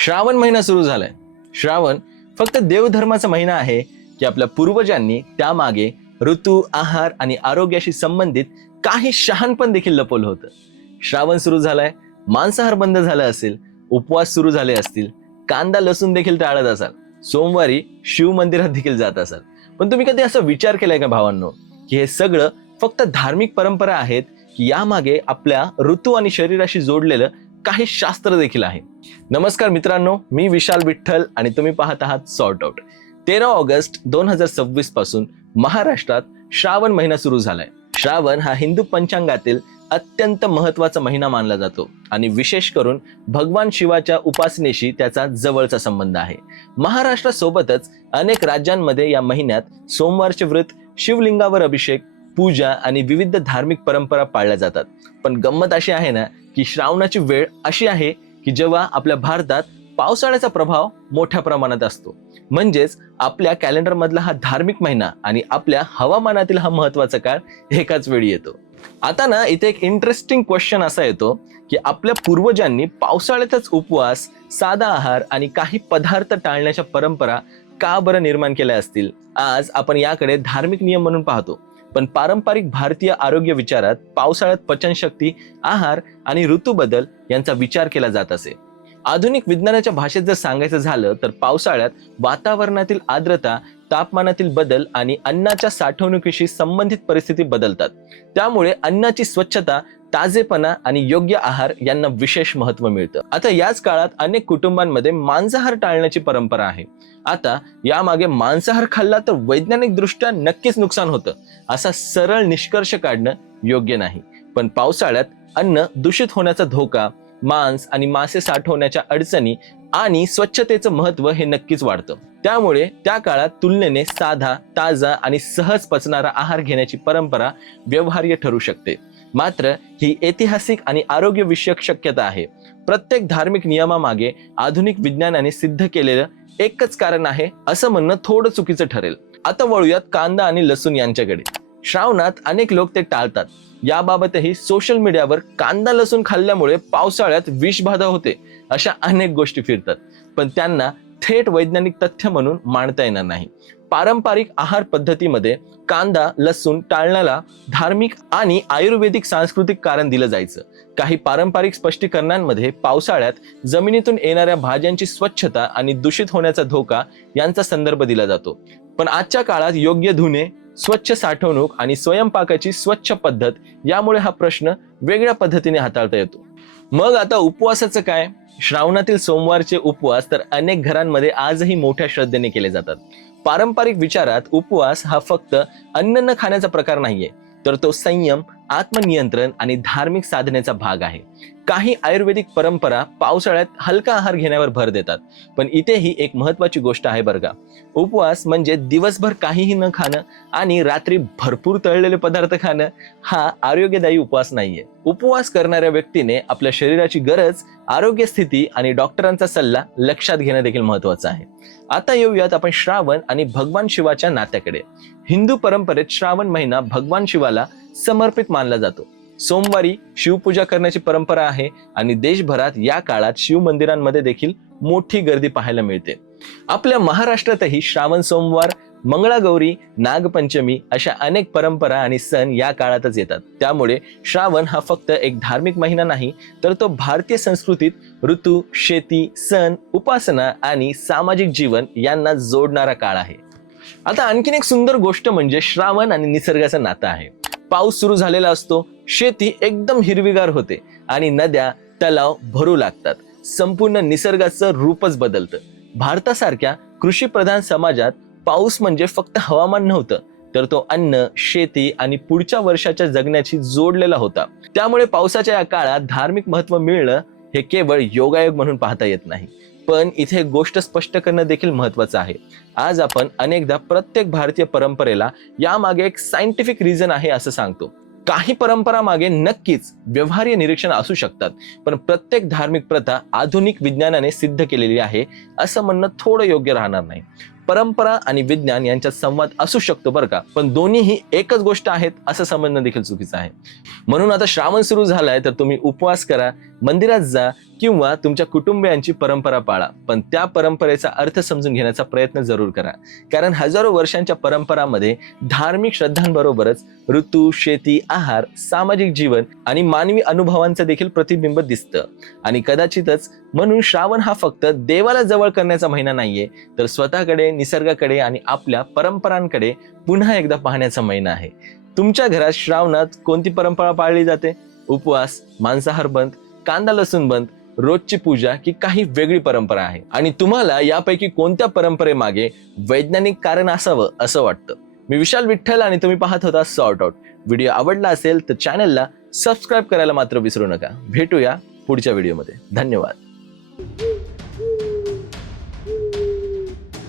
श्रावण महिना सुरू झालाय. श्रावण फक्त देवधर्माचा महिना आहे की आपल्या पूर्वजांनी त्यामागे ऋतू, आहार आणि आरोग्याशी संबंधित काही शहाणपण देखील लपवलं होतं. श्रावण सुरू झालाय, मांसाहार बंद झाला असेल, उपवास सुरू झाले असतील, कांदा लसूण देखील टाळत असाल, सोमवारी शिव मंदिरात देखील जात असाल. पण तुम्ही कधी असा विचार केलाय का भावांनो, की हे सगळं फक्त धार्मिक परंपरा आहेत की यामागे आपल्या ऋतू आणि शरीराशी जोडलेलं काही शास्त्र देखील आहे? नमस्कार मित्रांनो, मी विशाल विठ्ठल आणि तुम्ही पाहत आहात सॉर्ट आउट. 13 ऑगस्ट 2026 पासून महाराष्ट्रात श्रावण महिना सुरू झालाय. श्रावण हा हिंदू पंचांगातील अत्यंत महत्वाचा महिना मानला जातो आणि विशेष करून भगवान शिवाच्या उपासनेशी त्याचा जवळचा संबंध आहे. महाराष्ट्रासोबतच अनेक राज्यांमध्ये या महिन्यात सोमवारचे व्रत, शिवलिंगावर अभिषेक, पूजा आणि विविध धार्मिक परंपरा पाळल्या जातात. पण गंमत अशी आहे ना की श्रावणाची वेळ अशी आहे की जेव्हा आपल्या भारतात पावसाळ्याचा प्रभाव मोठ्या प्रमाणात असतो. म्हणजेच आपल्या कॅलेंडर मधला हा धार्मिक महिना आणि आपल्या हवामानातील हा महत्वाचा काळ एकाच वेळी येतो. आता ना इथे एक इंटरेस्टिंग क्वेश्चन असा येतो की आपल्या पूर्वजांनी पावसाळ्यातच उपवास, साधा आहार आणि काही पदार्थ टाळण्याच्या परंपरा का बरं निर्माण केल्या असतील? आज आपण याकडे धार्मिक नियम म्हणून पाहतो, पण पारंपरिक भारतीय आरोग्य विचारात पावसाळ्यात पचनशक्ती, आहार आणि ऋतू बदल यांचा विचार केला जात असे. आधुनिक विज्ञानाच्या भाषेत जर सांगायचं झालं तर पावसाळ्यात वातावरणातील आर्द्रता, तापमानातील बदल आणि अन्नाच्या साठवणुकीशी संबंधित परिस्थिती बदलतात. त्यामुळे अन्नाची स्वच्छता, ताजेपणा आणि योग्य आहार यांना विशेष महत्व मिळतं. आता याच काळात अनेक कुटुंबांमध्ये मांसाहार टाळण्याची परंपरा आहे. आता यामागे मांसाहार खाल्ला तर वैज्ञानिक दृष्ट्या नक्कीच नुकसान होतं असा सरळ निष्कर्ष काढणं योग्य नाही. पण पावसाळ्यात अन्न दूषित होण्याचा धोका, मांस आणि मासे साठवण्याच्या अडचणी आणि स्वच्छतेचं महत्व हे नक्कीच वाढतं. त्यामुळे त्या काळात तुलनेने साधा, ताजा आणि सहज पचणारा आहार घेण्याची परंपरा व्यवहार्य ठरू शकते. मात्र ही ऐतिहासिक आणि आरोग्यविषयक शक्यता आहे. प्रत्येक धार्मिक नियमामागे आधुनिक विज्ञानाने सिद्ध केलेलं एकच कारण आहे असं म्हणणं थोडं चुकीचं ठरेल. आता वळूयात कांदा आणि लसूण यांच्याकडे. श्रावणात अनेक लोक ते टाळतात. याबाबतही सोशल मीडियावर कांदा लसूण खाल्ल्यामुळे पावसाळ्यात विषबाधा होते अशा अनेक गोष्टी फिरतात, पण त्यांना थेट वैज्ञानिक तथ्य म्हणून मांडता येणार नाही. पारंपरिक आहार पद्धतीमध्ये कांदा लसूण टाळण्याला धार्मिक आणि आयुर्वेदिक सांस्कृतिक कारण दिलं जायचं. काही पारंपरिक स्पष्टीकरणांमध्ये पावसाळ्यात जमिनीतून येणाऱ्या भाज्यांची स्वच्छता आणि दूषित होण्याचा धोका यांचा संदर्भ दिला जातो. पण आजच्या काळात योग्य धुणे, स्वच्छ साठवणूक आणि स्वयंपाकाची स्वच्छ पद्धत यामुळे हा प्रश्न वेगळ्या पद्धतीने हाताळता येतो. मग आता उपवासाचं काय? श्रावणातील सोमवारचे उपवास तर अनेक घरांमध्ये आजही मोठ्या श्रद्धेने केले जातात. पारंपरिक विचारात उपवास हा फक्त अन्न न खाण्याचा प्रकार नाहीये, तर तो संयम, आत्मनियंत्रण आणि धार्मिक साधनेचा भाग आहे. काही आयुर्वेदिक परंपरा पावसाळ्यात हलका आहार घेण्यावर भर देतात, पण इथेही एक महत्वाची गोष्ट आहे बरं का. उपवास म्हणजे दिवसभर काहीही न खाणं आणि रात्री भरपूर तळलेले पदार्थ खाणं हा आरोग्यदायी उपवास नाहीये. उपवास करणाऱ्या व्यक्तीने आपल्या शरीराची गरज, आरोग्य स्थिती आणि डॉक्टरांचा सल्ला लक्षात घेणं देखील महत्वाचं आहे. आता येऊयात आपण श्रावण आणि भगवान शिवाच्या नात्याकडे. हिंदू परंपरेत श्रावण महिना भगवान शिवाला समर्पित मानला जातो. सोमवारी शिवपूजा करण्याची परंपरा आहे आणि देशभरात या काळात शिव मंदिरांमध्ये देखील मोठी गर्दी पाहायला मिळते. आपल्या महाराष्ट्रातही श्रावण सोमवार, मंगळागौरी, नागपंचमी अशा अनेक परंपरा आणि सण या काळातच येतात. त्यामुळे श्रावण हा फक्त एक धार्मिक महिना नाही, तर तो भारतीय संस्कृतीत ऋतू, शेती, सण, उपासना आणि सामाजिक जीवन यांना जोडणारा काळ आहे. आता आणखीन एक सुंदर गोष्ट म्हणजे श्रावण आणि निसर्गाचं नातं आहे. पाऊस सुरू झालेला असतो, शेती एकदम हिरवीगार होते आणि नद्या, तलाव भरू लागतात. संपूर्ण निसर्गाचं रूपच बदलतं. भारतासारख्या कृषीप्रधान समाजात पाऊस म्हणजे फक्त हवामान नव्हतं, तर तो अन्न, शेती आणि पुढच्या वर्षाच्या जगण्याशी जोडलेला होता. त्यामुळे पावसाच्या या काळात धार्मिक महत्व मिळणं हे केवळ योगायोग म्हणून पाहता येत नाही. पण इथे गोष्ट स्पष्ट करणं देखील महत्वाचं आहे. आज आपण अनेकदा प्रत्येक भारतीय परंपरेला यामागे एक सायंटिफिक रिझन आहे असं सांगतो. काही परंपरा मागे नक्कीच व्यवहार्य निरीक्षण असू शकतात, पण प्रत्येक धार्मिक प्रथा आधुनिक विज्ञानाने सिद्ध केलेली आहे असं म्हणणं थोडं योग्य राहणार नाही. परंपरा आणि विज्ञान यांच्यात संवाद असू शकतो बरं का, पण दोन्हीही एकच गोष्ट आहेत असं समजणं देखील चुकीचं आहे. म्हणून आता श्रावण सुरू झालाय तर तुम्ही उपवास करा, मंदिरात जा, किंवा तुमच्या कुटुंबियांची परंपरा पाळा, पण त्या परंपरेचा अर्थ समजून घेण्याचा प्रयत्न जरूर करा. कारण हजारो वर्षांच्या परंपरामध्ये धार्मिक श्रद्धांबरोबरच ऋतू, शेती, आहार, सामाजिक जीवन आणि मानवी अनुभवांचं देखील प्रतिबिंब दिसतं. आणि कदाचितच म्हणून श्रावण हा फक्त देवाला जवळ करण्याचा महिना नाहीये, तर स्वतःकडे, निसर्गाकडे आणि आपल्या परंपरांकडे पुन्हा एकदा पाहण्याचा महिना आहे. तुमच्या घरात श्रावणात कोणती परंपरा पाळली जाते? उपवास, मांसाहार बंद, कांदा लसूण बंद, रोजची पूजा की काही वेगळी परंपरा आहे? आणि तुम्हाला यापैकी कोणत्या परंपरेमागे वैज्ञानिक कारण असावं असं वाटतं? मी विशाल विठ्ठल आणि तुम्ही पाहत होता सॉर्ट आउट. व्हिडिओ आवडला असेल तर चॅनलला सबस्क्राईब करायला मात्र विसरू नका. भेटूया पुढच्या व्हिडिओमध्ये. धन्यवाद.